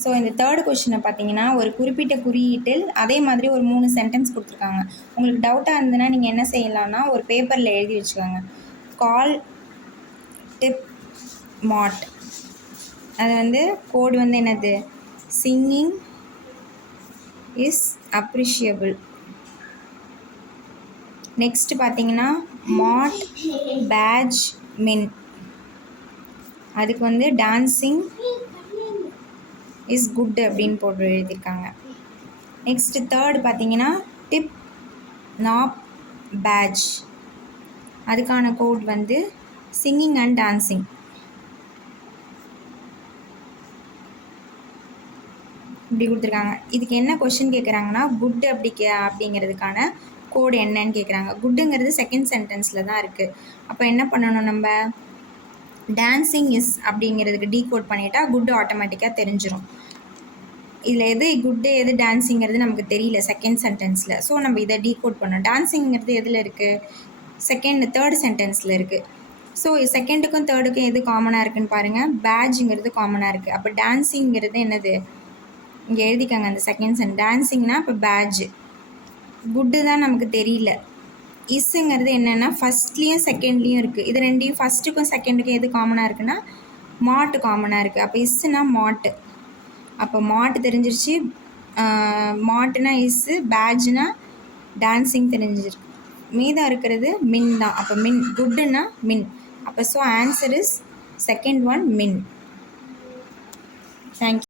So இந்த third கொஷினை பார்த்தீங்கன்னா ஒரு குறிப்பிட்ட குறியீட்டில் அதே மாதிரி ஒரு 3 சென்டென்ஸ் கொடுத்துருக்காங்க. உங்களுக்கு டவுட்டாக இருந்ததுன்னா நீங்கள் என்ன செய்யலாம்னா ஒரு பேப்பரில் எழுதி வச்சுக்கோங்க. கால் டிப் மாட், அது வந்து கோடு வந்து என்னது, சிங்கிங் இஸ் அப்ரிஷியபிள். நெக்ஸ்ட் பார்த்தீங்கன்னா மாட் பேட்ச் மின், அதுக்கு வந்து டான்சிங் இஸ் குட் அப்படின்னு போட்டு எழுதியிருக்காங்க. நெக்ஸ்ட் தேர்டு பார்த்தீங்கன்னா டிப் நாப் பேட்ச், அதுக்கான கோட் வந்து சிங்கிங் அண்ட் டான்சிங். இப்படி கொடுத்துருக்காங்க. இதுக்கு என்ன கொஷின் கேட்குறாங்கன்னா குட் அப்படிங்கிறதுக்கான கோடு என்னன்னு கேட்குறாங்க. குட்டுங்கிறது செகண்ட் சென்டென்ஸில் தான் இருக்குது. அப்போ என்ன பண்ணணும், நம்ம டான்சிங் இஸ் அப்படிங்கிறதுக்கு டீகோட் பண்ணிட்டா குட் ஆட்டோமேட்டிக்காக தெரிஞ்சிடும். இதில் எது குட்டு எது டான்ஸிங்கிறது நமக்கு தெரியல செகண்ட் சென்டென்ஸில். ஸோ நம்ம இதை டீகோட் பண்ணோம். டான்ஸிங்கிறது எதில் இருக்குது, தேர்ட் சென்டென்ஸில் இருக்குது. ஸோ செகண்டுக்கும் தேர்டுக்கும் எது காமனாக இருக்குதுன்னு பாருங்கள். பேட்ஜுங்கிறது காமனாக இருக்குது. அப்போ டான்ஸிங்கிறது என்னது, இங்கே எழுதிக்காங்க அந்த செகண்ட் டான்ஸிங்னா இப்போ பேட்ஜ். குட்டு தான் நமக்கு தெரியல. இஸ்ஸுங்கிறது என்னென்னா ஃபஸ்ட்லேயும் செகண்ட்லேயும் இருக்குது. இது ரெண்டையும் ஃபஸ்ட்டுக்கும் செகண்டுக்கும் எது காமனாக இருக்குன்னா மாட்டு காமனாக இருக்குது. அப்போ இஸ்ஸுனா மாட்டு. அப்போ மாட்டு தெரிஞ்சிருச்சு. மாட்டுனா இஸ்ஸு, பேட்ஜ்னா டான்ஸிங் தெரிஞ்சிருக்கு. மீதம் இருக்கிறது மின் தான். அப்போ மின், குட்டுன்னா மின். அப்போ so answer is second one, மின். தேங்க்யூ.